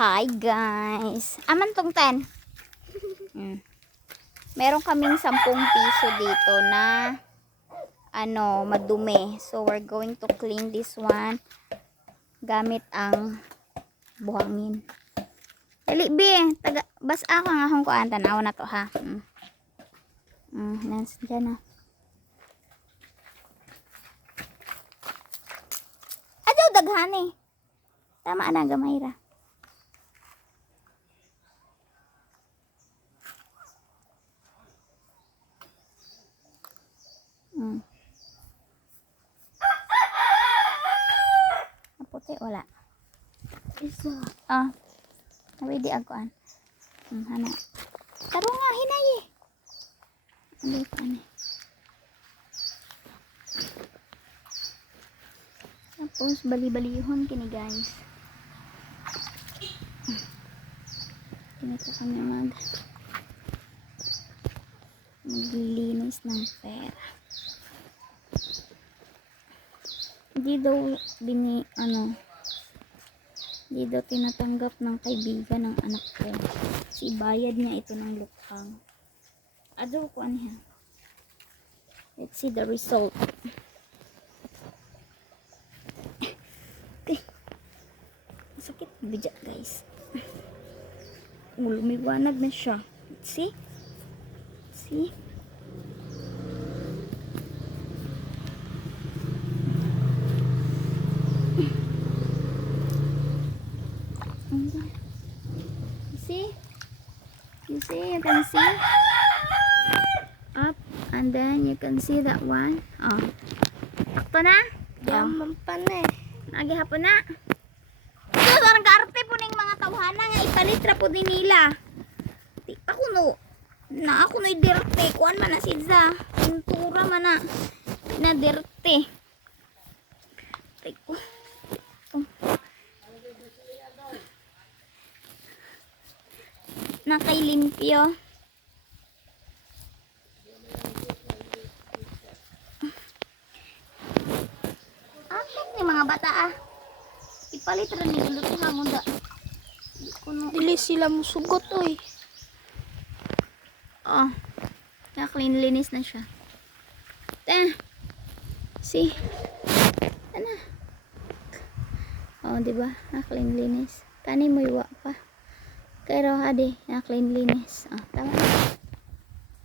Hi guys. Aman tong 10. Meron kaming 10 piso dito na madumi. So we're going to clean this one gamit ang buhangin. Dali be, bas ako nga akong kuan tanaw na to ha. Nandiyan na. Adyaw daghan eh. Tama na gamay ra. Puti wala. Isa. Nawidi aguan. Hana. Taro nga hinay eh. Ano pa ni? Tapos bali-balihon kini guys. Kinito kami maglinis ng pera. Hindi daw hindi daw tinatanggap ng kaibigan ng anak ko. Si bayad niya ito ng lukhang. Ado ko niya. Let's see the result. Okay. Sakit bijak guys. Lumiwanag na siya. See? See? You see, you can see up, and then you can see that one. Akto na? Yaman pa na eh. Nagihapon na. So, sarang kaarte po ng mga tawhana nga ipanitra po din nila. Ako no iderte. Kuan man na sidza. Pintura man na. Pinaderte. Teko. Nakailimpyo. Akit ni mga bata ipalit rin ni lutuhan mo da. Dili sila musugot oy. Na-clean linis na siya. See? Diba? Na-clean linis. Kani mo iwa pa. Pero hadi, na-clean linis. Tama na.